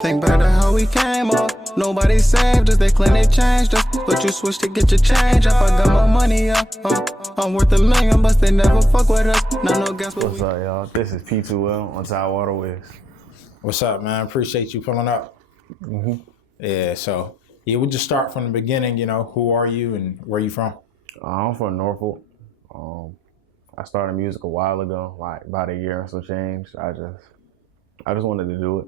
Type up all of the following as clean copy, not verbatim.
Think back to how we came up. Nobody saved us, they claim they changed us. But you switched to get your change up. I got my money up. I'm worth $1 million, but they never fuck with us. Not no gas. What's up, y'all? This is P2L on Tidewater Waves. What's up, man? Appreciate you pulling up. Yeah, so we'll just start from the beginning. You know, who are you and where you from? I'm from Norfolk. I started music a while ago, like about a year or so change. I just wanted to do it.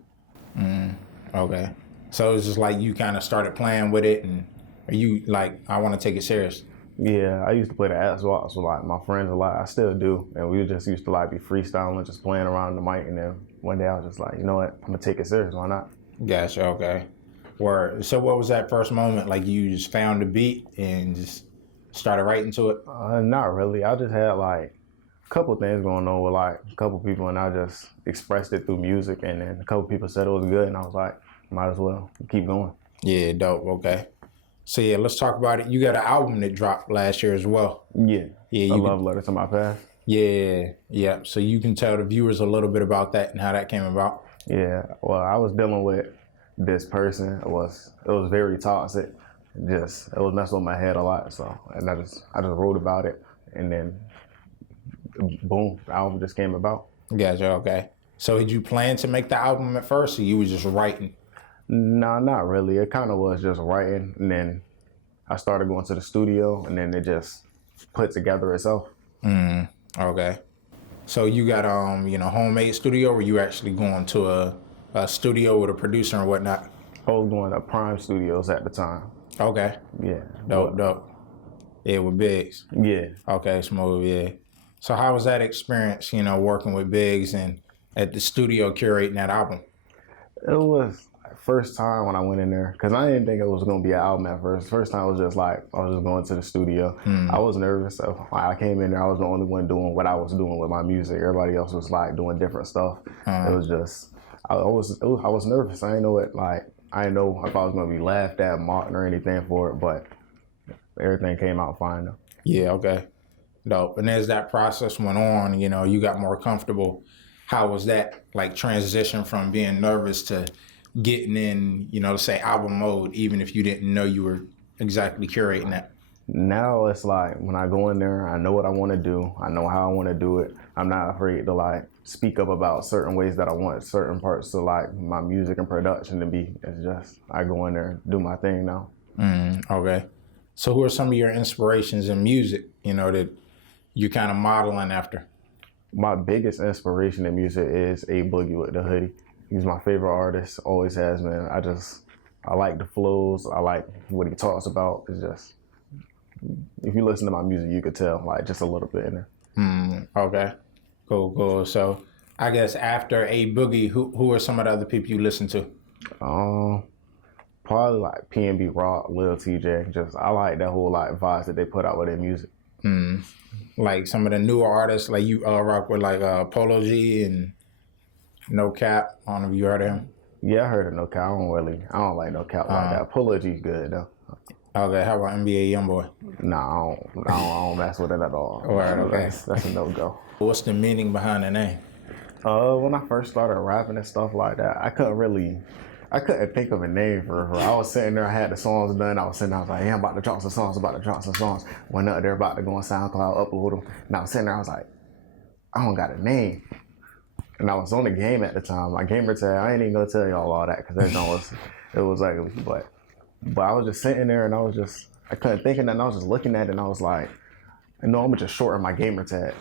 Okay. So it's just like you kind of started playing with it, and are you like, I want to take it serious? Yeah, I used to play the Xbox with like my friends a lot. I still do, and we just used to like be freestyling, just playing around the mic. And then one day I was just like, you know what, I'm gonna take it serious. Why not? Gotcha. Okay. Word. So what was that first moment? Like you just found the beat and just started writing to it? Not really. I just had like a couple things going on with like a couple people, and I just expressed it through music. And then a couple people said it was good, and I was like, might as well keep going. Yeah, dope. Okay. So yeah, let's talk about it. You got an album that dropped last year as well. Yeah. Yeah. A love letter to my past. Yeah. So you can tell the viewers a little bit about that and how that came about. Yeah. Well, I was dealing with this person. It was very toxic. It was messing with my head a lot. So, and I just wrote about it, and then boom, the album just came about. Gotcha. Okay. So did you plan to make the album at first, or you was just writing? No, not really. It kind of was just writing, and then I started going to the studio, and then it just put together itself. Okay. So you got homemade studio, or you actually going to a studio with a producer and whatnot? I was going to Prime Studios at the time. Okay. Yeah. Dope. Yeah, with Biggs. Yeah. Okay, smooth. Yeah. So how was that experience? You know, working with Biggs and at the studio curating that album? It was first time when I went in there, because I didn't think it was going to be an album at first. First time was just like, I was just going to the studio. I was nervous. So I came in there, I was the only one doing what I was doing with my music. Everybody else was like doing different stuff. It was just, I was nervous. I didn't know it, like, I didn't know if I was going to be laughed at, mocked or anything for it, but everything came out fine though. Yeah, okay. Dope. And as that process went on, you know, you got more comfortable. How was that, like, transition from being nervous to getting in, you know, say album mode, even if you didn't know you were exactly curating that? Now it's like when I go in there, I know what I want to do. I know how I want to do it. I'm not afraid to like speak up about certain ways that I want certain parts of like my music and production to be. It's just, I go in there and do my thing now. Okay. So who are some of your inspirations in music, you know, that you're kind of modeling after? My biggest inspiration in music is A Boogie with the Hoodie. He's my favorite artist, always has been. I like the flows. I like what he talks about. It's just, if you listen to my music, you could tell, like, just a little bit in there. Okay, cool. So I guess after A Boogie, who are some of the other people you listen to? Probably like P&B Rock, Lil TJ. I like that whole like vibes that they put out with their music. Like some of the newer artists, like you rock with like Polo G and No Cap. I don't know if you heard of him. Yeah, I heard of No Cap. I don't like No Cap like that. Polo G's good though. Okay, how about NBA Youngboy? Nah, I don't mess with it at all. All right, okay. That's a no-go. What's the meaning behind the name? When I first started rapping and stuff like that, I couldn't think of a name for her. I was sitting there, I had the songs done. I was like, yeah, I'm about to drop some songs. Went up there, about to go on SoundCloud, upload them. And I was sitting there, I was like, I don't got a name. And I was on the game at the time. My gamer tag, I ain't even gonna tell y'all all that because it was ugly. But I was just sitting there and I couldn't think of nothing. I was just looking at it and I was like, I'm gonna just shorten my gamer tag.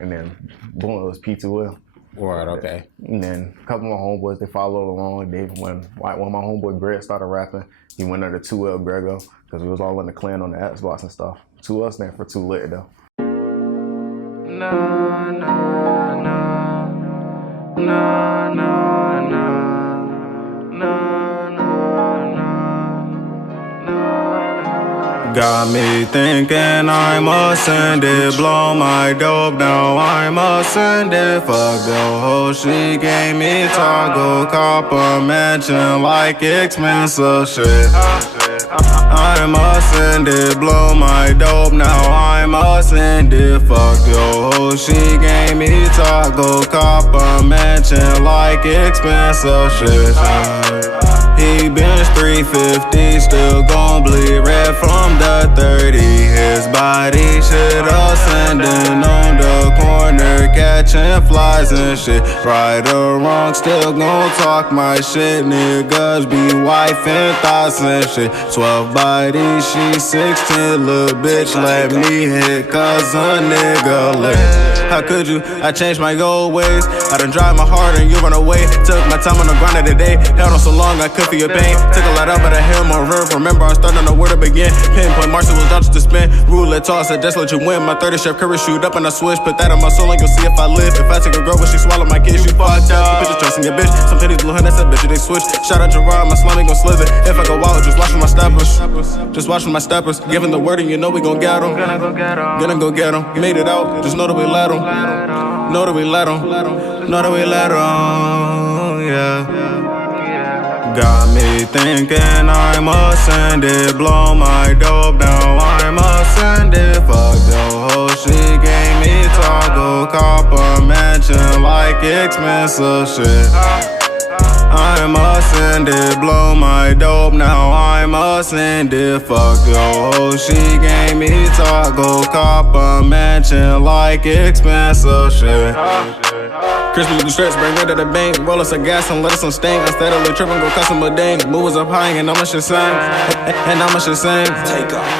And then boom, it was P2L. Right, okay. And then a couple of my homeboys, they followed along. When my homeboy Greg started rapping, he went under 2L Grego because we was all in the clan on the Xbox and stuff. 2L stand for Too Lit though. Got me thinking I'm ascended, blow my dope now I'm ascended. Fuck the hoe, she gave me toggle, copper mansion like expensive shit. I'm ascended, blow my dope, now I'm ascended. Fuck your hoe, she gave me taco, cop a mansion like expensive shit. He bench 350, still gon' bleed red from the 30. His body shit ascending on the corner, catching flies and shit. Right or wrong, still gon' talk my shit. Niggas be wifing thoughts and shit. 12 body, she 16, little bitch, let me hit, cause a nigga lit. How could you? I changed my old ways. I done drive my heart and you run away. Took my time on the grind of the day. Held on so long I could feel your pain. Took a lot out, but I held my roof. Remember I started to know where to begin. Pinpoint Marshall was down to spin. Roulette toss, I just let you win. My 30 chef curry shoot up and I switch. Put that on my soul and you'll see if I live. If I take a girl but she swallow my kids, you fucked up. You put your trust in your bitch. Some pennies blue honey, that's a bitch, they switch. Shout out Gerard, my slime ain't gon' slither. If I go out, just watching my steppers. Just watching my steppers. Giving the word and you know we gon' get 'em. Gonna go get 'em. You made it out, just know that we let 'em. Know that we let 'em. Know that we let 'em. Yeah. Got me thinking I'm ascended. Blow my dope, now I'm ascended. Fuck your hoe, she gave me toggle. Cop a mansion like expensive shit. I'm ascended, blow my dope, now I'm ascended. Fuck your hoe, she gave me toggle. Cop a mansion like expensive shit. Crispy blue strips, bring rid of the bank. Roll us a gas and let us some stain. Instead of tripping, go custom a dang. Move us up high and I'ma shit sing. And I'ma shit sing.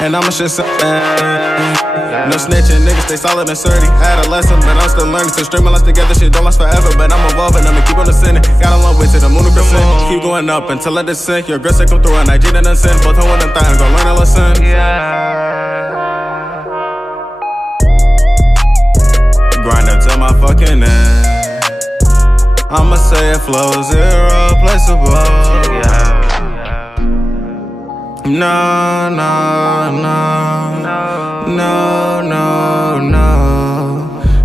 And I'ma shit sing. No snitching, niggas stay solid and sturdy. Adolescent, but I'm still learning. To stream us together, shit don't last forever. But I'm evolving, I'ma keep on ascending. Got a long way to the moon percent. Keep going up until I descend. Your girl say come through and I didn't ascend. Both holding them thigh and go learn a lesson. Grind until my fucking end. I'ma say it flows irreplaceable. No, no, no, no, no, no,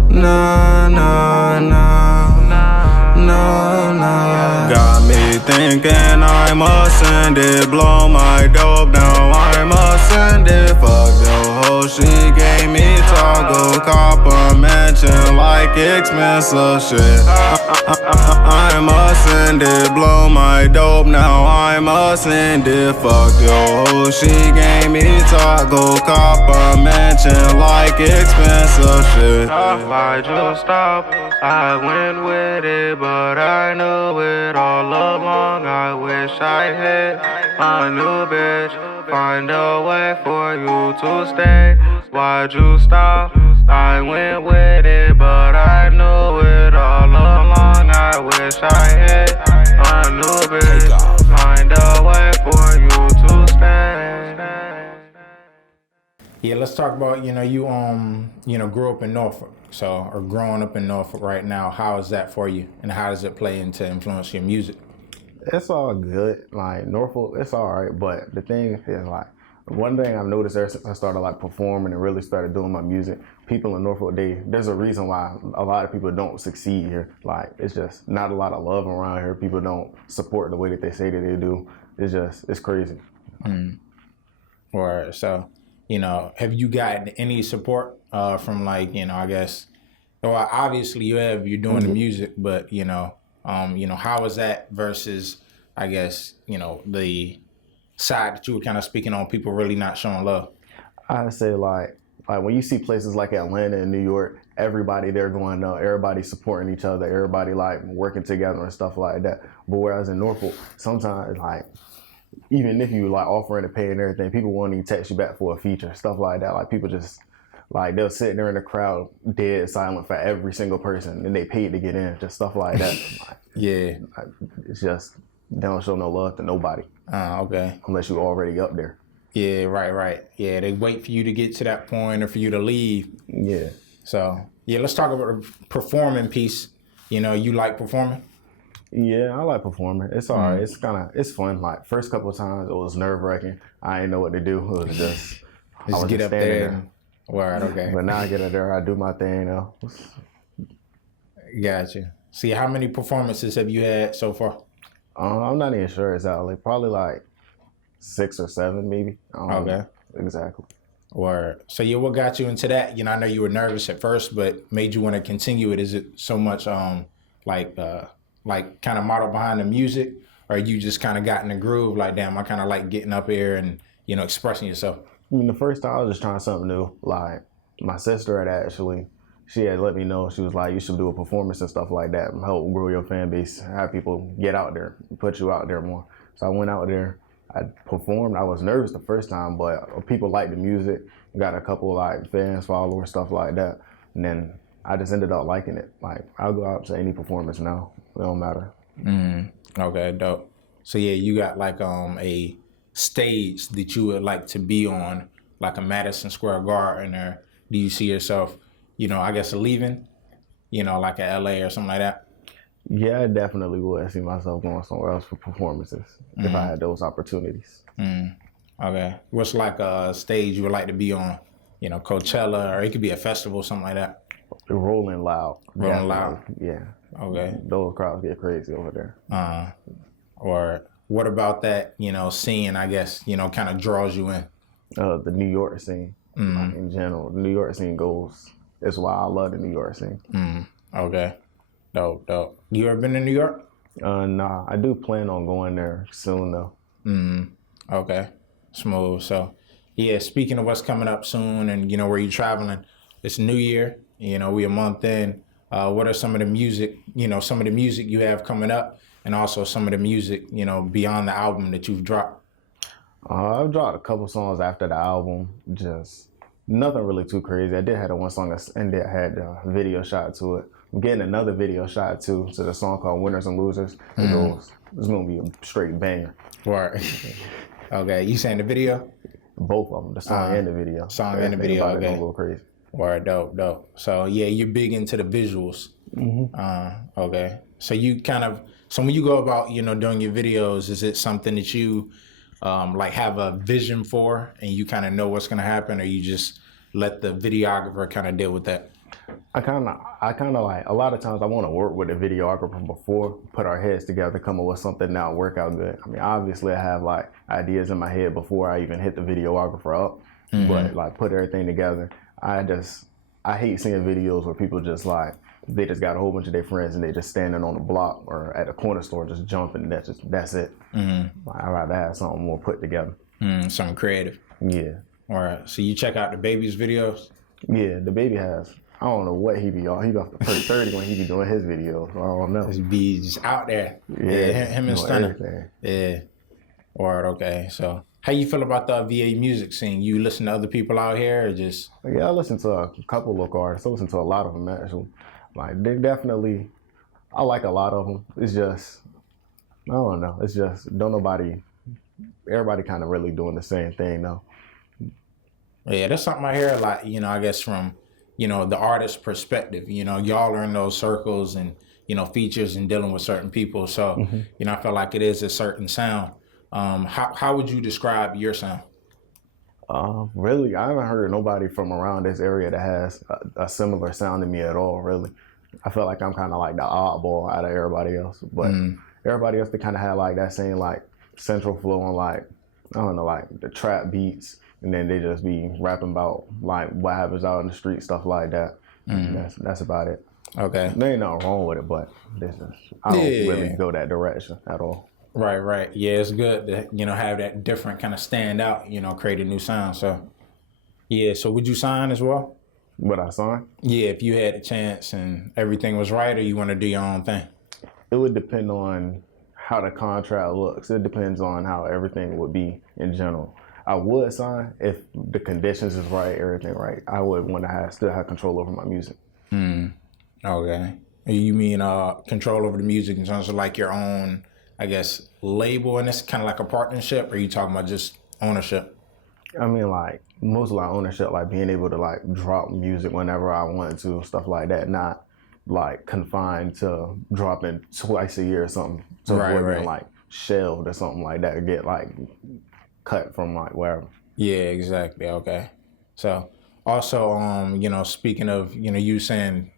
no, no, no, no. Got me thinking I'm ascended. Blow my dope, now I'm ascended. Fuck your hoe, she gave me toggle. Cop a mansion like expensive shit. I'm ascended, blow my dope, now I'm ascended. Fuck your hoe, she gave me toggle. Cop a mansion like expensive shit. Why'd you stop? I went with it, but I knew it all along. I wish I hit a new bitch. Find a way for you to stay. Why'd you stop? I went with it, but I knew it all along. I wish I hit a new bitch. Find a way for you to stay. Yeah, let's talk about, you grew up in Norfolk. So, or growing up in Norfolk right now, how is that for you? And how does it play into influence your music? It's all good. Like Norfolk, it's all right. But the thing is, like, one thing I've noticed ever since I started like performing and really started doing my music, people in Norfolk, there's a reason why a lot of people don't succeed here. Like, it's just not a lot of love around here. People don't support the way that they say that they do. It's crazy. Or so, have you gotten any support from like, I guess, well, obviously you're doing the music, but how is that versus, I guess, the side that you were kind of speaking on, people really not showing love? I'd say like when you see places like Atlanta and New York, everybody there going up, everybody supporting each other, everybody like working together and stuff like that. But whereas in Norfolk, sometimes like, even if you like offering to pay and everything, people won't even text you back for a feature, stuff like that. Like people just, like they'll sit there in the crowd dead silent for every single person and they paid to get in, just stuff like that. Yeah. It's just, they don't show no love to nobody. Okay. Unless you're already up there. Yeah, right. Yeah, they wait for you to get to that point or for you to leave. Yeah. So, yeah, let's talk about the performing piece. You like performing? Yeah, I like performing. It's all right. It's fun. Like, first couple of times, it was nerve-wracking. I didn't know what to do. It was just get up there. Word, okay. But now I get up there, I do my thing, Gotcha. See, how many performances have you had so far? I'm not even sure exactly. Probably like 6 or 7 maybe. I don't know exactly. Or so yeah, what got you into that? You know, I know you were nervous at first, but made you want to continue it. Is it so much like kind of model behind the music, or you just kind of got in the groove? Like, damn, I kind of like getting up here and expressing yourself. I mean, the first time I was just trying something new. Like my sister she had let me know. She was like, you should do a performance and stuff like that, and help grow your fan base, have people get out there, put you out there more. So I went out there. I performed. I was nervous the first time, but people liked the music. Got a couple like fans, followers, stuff like that. And then I just ended up liking it. Like I'll go out to any performance now. It don't matter. Okay, dope. So yeah, you got like a stage that you would like to be on, like a Madison Square Garden, or do you see yourself, I guess leaving, like a LA or something like that? Yeah, I definitely would see myself going somewhere else for performances if I had those opportunities. Okay. What's like a stage you would like to be on? Coachella, or it could be a festival, something like that. Rolling Loud. Rolling Loud. Yeah. Okay. Those crowds get crazy over there. Or what about that, scene, I guess, kind of draws you in? The New York scene in general. The New York scene goes. That's why I love the New York scene. Okay. Dope. You ever been to New York? Nah, I do plan on going there soon though. Okay. Smooth. So, yeah, speaking of what's coming up soon and, where you're traveling, it's New Year, we a month in. What are some of the music, you have coming up, and also some of the music, beyond the album that you've dropped? I've dropped a couple songs after the album, just nothing really too crazy. I did have one song and I had a video shot to it. I'm getting another video shot to the song called Winners and Losers. It's gonna be a straight banger. Right. Okay, you saying the video? Both of them, the song and the video. Song and the video, okay. Going a little crazy. Right, dope. So yeah, you're big into the visuals. Okay. So so when you go about, doing your videos, is it something that you like have a vision for, and you kind of know what's gonna happen, or you just let the videographer kind of deal with that? I kind of like, a lot of times I want to work with a videographer before, put our heads together, come up with something that'll work out good. I mean, obviously I have like ideas in my head before I even hit the videographer up, but like put everything together. I hate seeing videos where people just like, they just got a whole bunch of their friends and they just standing on the block or at a corner store just jumping. That's it. I'd rather have something more put together. Something creative. Yeah. All right. So you check out the baby's videos? Yeah, the baby has. I don't know what he be on. He got the first 30 when he be doing his videos. I don't know. He be just out there. Yeah, him and Stunner. Yeah. All right, okay. So how you feel about the VA music scene? You listen to other people out here or just? Yeah, I listen to a couple local artists. I listen to a lot of them actually. Like they definitely, I like a lot of them. It's just, I don't know. It's just, everybody kind of really doing the same thing though. Yeah, that's something I hear a lot, I guess from, the artist's perspective. Y'all are in those circles and, features and dealing with certain people. So, I feel like it is a certain sound. How would you describe your sound? Really, I haven't heard nobody from around this area that has a similar sound to me at all, really. I feel like I'm kind of like the oddball out of everybody else. But everybody else, they kind of had like that same like central flow and like, I don't know, like the trap beats. And then they just be rapping about like what happens out in the street, stuff like that. That's about it. Okay. There ain't nothing wrong with it, but I don't really go that direction at all. Right. Yeah, it's good to, have that different kind of stand out, create a new sound. So, yeah. So would you sign as well? Would I sign? Yeah, if you had a chance and everything was right, or you want to do your own thing? It would depend on how the contract looks. It depends on how everything would be in general. I would sign if the conditions is right, everything right. I would want to still have control over my music. Okay. You mean control over the music in terms of like your own, I guess, label, and it's kind of like a partnership, or are you talking about just ownership? I mean, like, mostly like ownership, like being able to like drop music whenever I want to, stuff like that, not like confined to dropping twice a year or something. So avoid being like shelved or something like that, or get like cut from like wherever. Yeah, exactly. Okay. So also, speaking of, you saying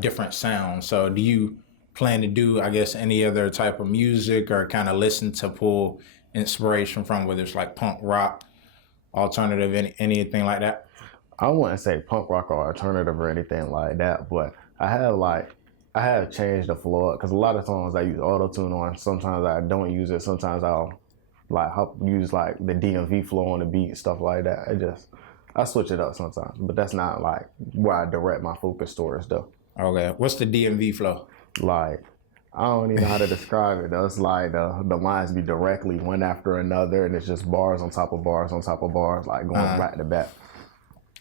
different sounds. So do you plan to do, I guess, any other type of music or kind of listen to pull inspiration from, whether it's like punk rock, alternative, anything like that? I wouldn't say punk rock or alternative or anything like that, but I have changed the flow up because a lot of songs I use auto tune on. Sometimes I don't use it. Sometimes I'll use like the DMV flow on the beat, stuff like that. I switch it up sometimes, but that's not like where I direct my focus towards though. Okay, what's the DMV flow? Like, I don't even know how to describe it though. It's like the lines be directly one after another, and it's just bars on top of bars on top of bars, like going back to back.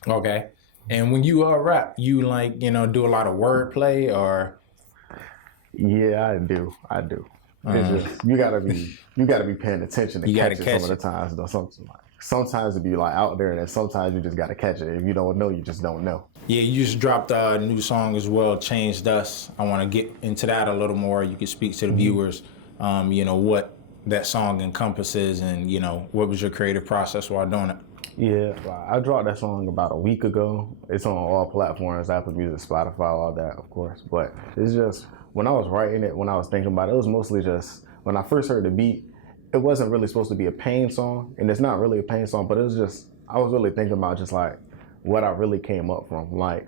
Okay, and when you rap, you like do a lot of wordplay or? Yeah, I do. It's just you gotta be paying attention to catch it some of the times though. Sometimes it be like out there, and then sometimes you just gotta catch it. If you don't know, you just don't know. Yeah, you just dropped a new song as well, Changed Us. I want to get into that a little more. You can speak to the viewers, what that song encompasses and, what was your creative process while doing it? Yeah, I dropped that song about a week ago. It's on all platforms, Apple Music, Spotify, all that, of course. But it's just, when I was writing it, when I was thinking about it, it was mostly just, when I first heard the beat, it wasn't really supposed to be a pain song, and it's not really a pain song, but it was just, I was really thinking about just like what I really came up from. Like,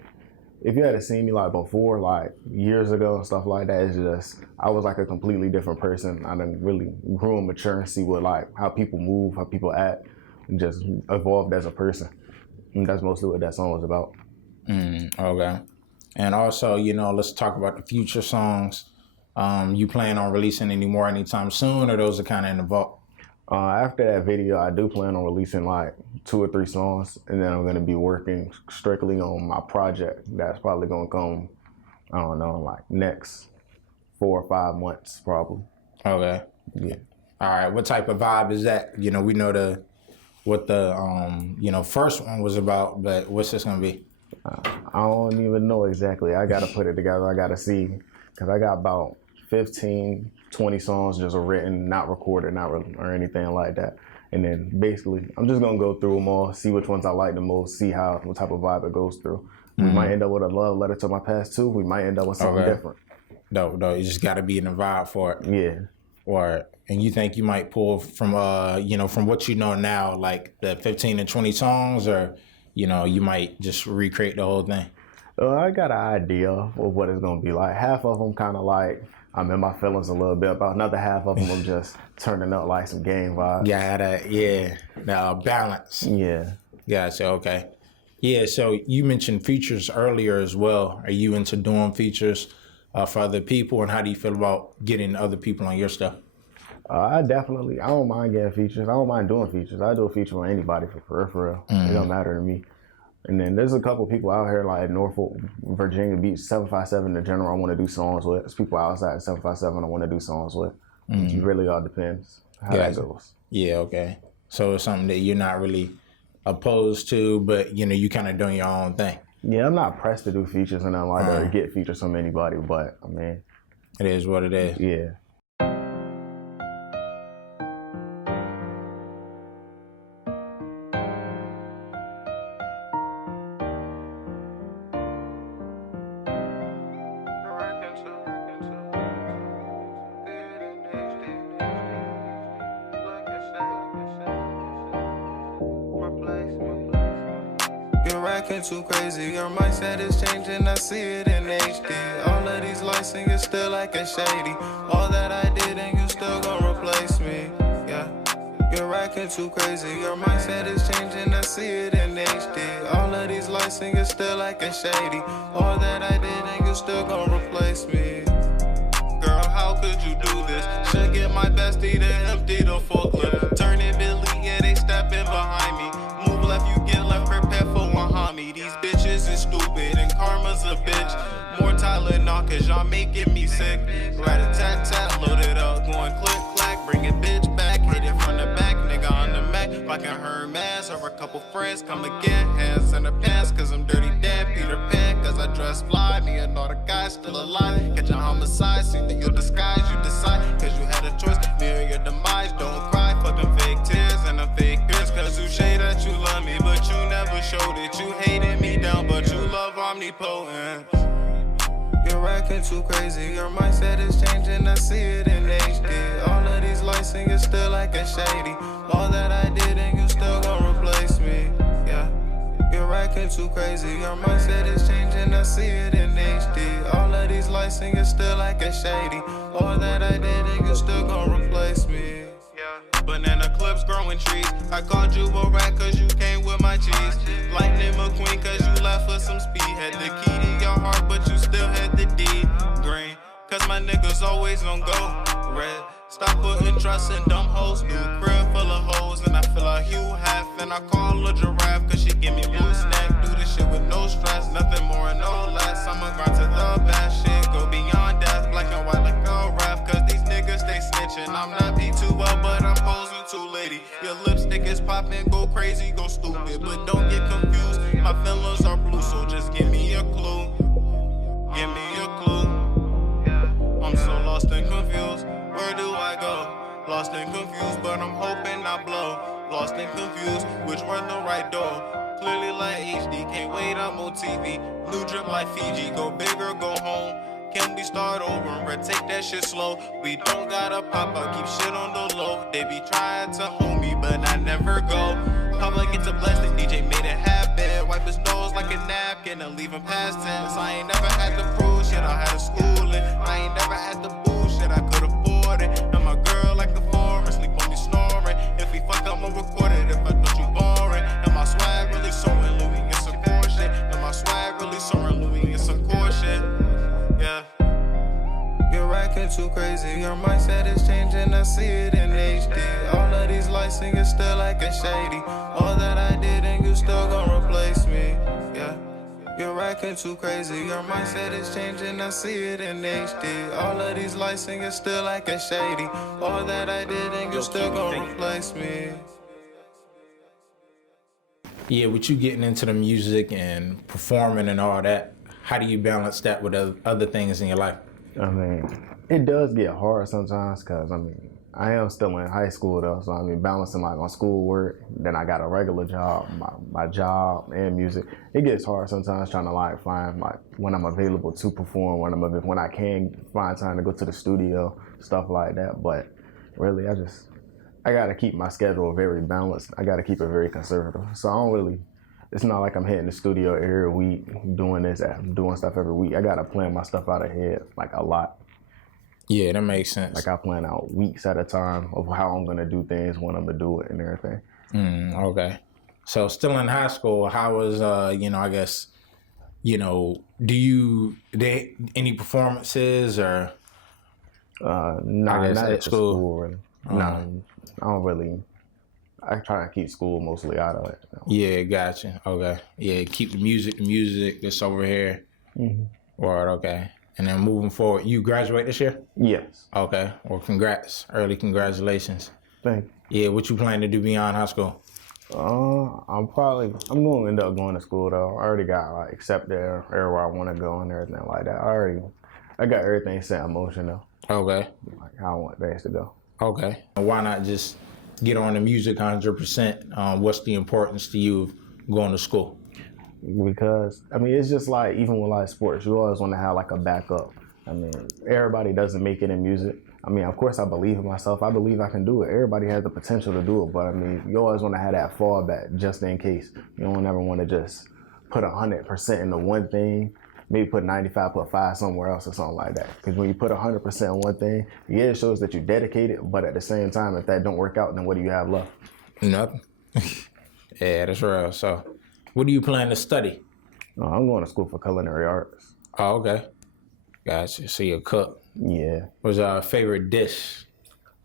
if you had seen me like before, like years ago and stuff like that, it's just, I was like a completely different person. I done really grew and mature and see what like, how people move, how people act, and just evolved as a person. And that's mostly what that song was about. Okay. And also, let's talk about the future songs. You plan on releasing any more anytime soon, or those are kind of in the vault? After that video, I do plan on releasing like 2 or 3 songs, and then I'm going to be working strictly on my project. That's probably going to come, I don't know, like next 4 or 5 months, probably. Okay. Yeah. All right. What type of vibe is that? We know what the first one was about, but what's this going to be? I don't even know exactly. I got to put it together. I got to see, because I got about 15, 20 songs just written, not recorded, or anything like that. And then basically, I'm just gonna go through them all, see which ones I like the most, see what type of vibe it goes through. We might end up with a love letter to my past too. We might end up with something different. No, you just gotta be in the vibe for it. Yeah. Or, and you think you might pull from from what you know now, like the 15 and 20 songs, or you might just recreate the whole thing? I got an idea of what it's gonna be like. Half of them kind of like I'm in my feelings a little bit. About another half of them, I'm just turning up like some game vibes. Now balance. Yeah. Gotcha. Okay. Yeah. So you mentioned features earlier as well. Are you into doing features for other people, and how do you feel about getting other people on your stuff? I don't mind getting features. I don't mind doing features. I do a feature on anybody for real. It don't matter to me. And then there's a couple people out here like Norfolk, Virginia Beach, 757 in general I want to do songs with. There's people outside 757 I want to do songs with. It really all depends how that goes. Yeah, okay. So it's something that you're not really opposed to, but you kind of doing your own thing. Yeah, I'm not pressed to do features and nothing like that or get features from anybody, but I mean, it is what it is. Yeah. Too crazy, your mindset is changing, I see it in HD. All of these lights and you're still acting shady. All that I did and you still gon' replace me. Yeah, you're acting too crazy, your mindset is changing, I see it in HD. All of these lights and you're still acting shady. All that I did and you still gon' replace me. Girl, how could you do this? Should get my bestie to empty the forklift. Turn it Billy, yeah, they stepping behind me. Move left, you get left, prepare for one homie. These bitches is stupid and karma's a bitch. More Tylenol cause y'all making me sick. Rat-a-tat-tat, load it up, going click-clack. Bring it bitch back, hit it from the back. Nigga on the Mac, fucking Hermes. Or a couple friends come again. Hands in the pants cause I'm dirty dead. Peter Pan cause I dress fly. Me and all the guys still alive. Catch a homicide, see through your disguise. You decide cause you had a choice. Me or your demise, don't cry for them fake tears and them fake fears. Cause you say that you love me but you never showed it. You hated me down but you love omnipotent. You're racking too crazy, your mindset is changing, I see it in HD. All of these lights and you're still acting shady. All that I did and you still gon' replace me, yeah. You're racking too crazy, your mindset is changing, I see it in HD. All of these lights and you're still acting shady. All that I did and you still gon' replace me, yeah. Banana clips growing trees. I called you a rat cause you came with my cheese. Lightning McQueen cause you left for some speed. Had the key to your heart but you still had the deed. Green, cause my niggas always gon' go red. Stop putting trust in dumb hoes. New crib full of hoes and I feel like Hugh half. And I call a giraffe cause she give me blue snack. Do this shit with no stress, nothing more and no less. I'ma grind to the best shit, go beyond death. Black and white like a ref, cause these niggas stay snitching. I'm not P2L but I'm posing too lady. Your lipstick is popping, go crazy, go stupid. But don't get confused, my feelings are blue. So just give me a clue, give me a clue. I'm so lost and confused, where do I go? Lost and confused, but I'm hoping I blow. Lost and confused, which one the right door? Clearly like HD, can't wait, I'm on TV. New drip like Fiji, go big or go home. Can we start over and red, take that shit slow? We don't gotta pop out, keep shit on the low. They be trying to hold me, but I never go. Public gets a blessing, DJ made it happen. Wipe his nose like a napkin and leave him past tense. I ain't never had to prove shit, I had a schooling. I ain't never had to bullshit, I could afford it. And my girl like the foreign, sleep on me snoring. If we fuck, I'ma record it, if I don't you boring. And my swag really soaring, Louis, it's some core shit. And my swag really soaring, Louis, it's some core shit. Yeah. You're racking too crazy, your mindset is changing, I see it in HD. All of these lights and you're still acting shady. All that I did and you still gon' replace me, yeah. You're racking too crazy, your mindset is changing, I see it in HD. All of these lights and you're still acting shady. All that I did and you still gon' replace me. Yeah, with you getting into the music and performing and all that, how do you balance that with other things in your life? I mean, it does get hard sometimes because, I mean, I am still in high school though, so I mean, balancing like my schoolwork, then I got a regular job, my job and music. It gets hard sometimes trying to like find like when I'm available to perform, when I can find time to go to the studio, stuff like that. But really, I gotta keep my schedule very balanced. I gotta keep it very conservative. So I don't really. It's not like I'm hitting the studio every week, doing stuff every week. I gotta plan my stuff out ahead, like a lot. Yeah, that makes sense. Like I plan out weeks at a time of how I'm gonna do things, when I'm gonna do it, and everything. Okay. So still in high school, how was I guess, any performances or? Not at school really. No, I don't really. I try to keep school mostly out of it. Yeah, gotcha. Okay. Yeah, keep the music that's over here. Word, okay. And then moving forward, you graduate this year? Yes. Okay. Well, congrats. Early congratulations. Thank you. Yeah, what you plan to do beyond high school? I'm going to end up going to school though. I already got like accepted everywhere I want to go and everything like that. I got everything set in motion though. Okay. Like how I want things to go. Okay. Why not just get on the music 100%? What's the importance to you of going to school? Because, I mean, it's just like, even with like sports, you always want to have like a backup. I mean, everybody doesn't make it in music. I mean, of course I believe in myself. I believe I can do it. Everybody has the potential to do it. But I mean, you always want to have that fallback just in case. You don't ever want to just put 100% into one thing. Maybe put 95, put 5 somewhere else or something like that. Because when you put 100% in one thing, yeah, it shows that you're dedicated. But at the same time, if that don't work out, then what do you have left? Nothing. Yeah, that's real. So, what do you plan to study? I'm going to school for culinary arts. Oh, okay. Gotcha. So you're a cook. Yeah. What's our favorite dish?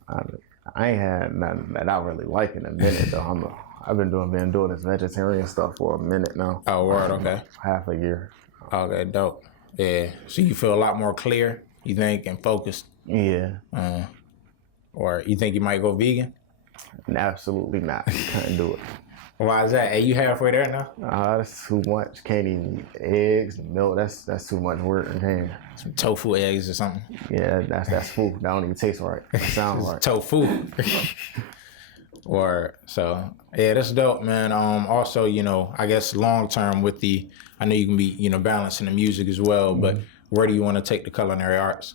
I ain't had nothing that I really like in a minute though. I've been doing this vegetarian stuff for a minute now. Oh, word. Okay. Half a year. Okay, dope. Yeah. So you feel a lot more clear, you think, and focused? Yeah. Or you think you might go vegan? Absolutely not. Can't do it. Why is that? Are you halfway there now? That's too much. Can't even eat eggs, milk. That's too much work. Some tofu eggs or something? Yeah, that's food. That don't even taste right. It sounds right. Tofu. Or so yeah, that's dope, man. Also, I guess long term with I know you can be, balancing the music as well, but where do you want to take the culinary arts?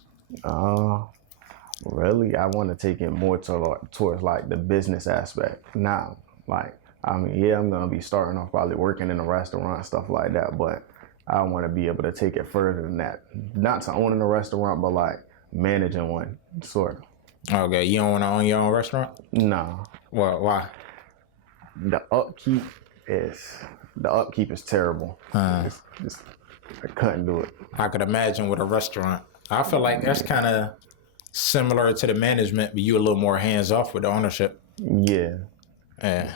Really, I want to take it more towards like the business aspect. Now, like, I mean, yeah, I'm gonna be starting off probably working in a restaurant, stuff like that, but I want to be able to take it further than that. Not to owning a restaurant, but like managing one, sort of. Okay, you don't want to own your own restaurant? No. Well, why? The upkeep is terrible. I couldn't do it. I could imagine with a restaurant. I feel like that's kind of similar to the management, but you a little more hands off with the ownership. Yeah. Yeah.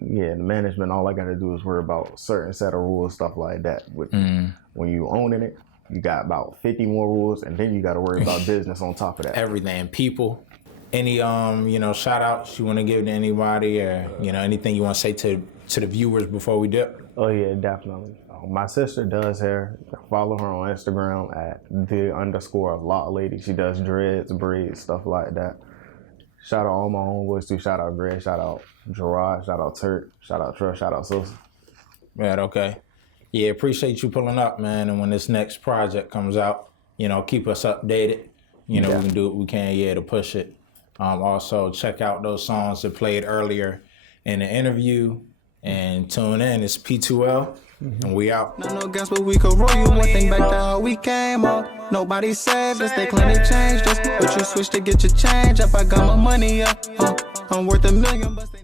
Yeah, the management, all I got to do is worry about a certain set of rules, stuff like that. When you owning it, you got about 50 more rules, and then you got to worry about business on top of that. Everything, people. Any shout outs you want to give to anybody, or anything you want to say to the viewers before we dip? Oh yeah, definitely. My sister does hair. Follow her on Instagram at _lot lady. She does dreads, braids, stuff like that. Shout out all my homeboys too. Shout out Greg. Shout out Gerard. Shout out Turk. Shout out Trush. Shout out Sosa. Man, okay. Yeah, appreciate you pulling up, man. And when this next project comes out, keep us updated. We can do what we can, to push it. Also, check out those songs that played earlier in the interview. And tune in. It's P2L. And we out. No gas, but we could roll you. One thing back to how we came up. Nobody saved us, they claim they changed us. But you switched to get your change up. I got my money up. I'm worth $1 million, but they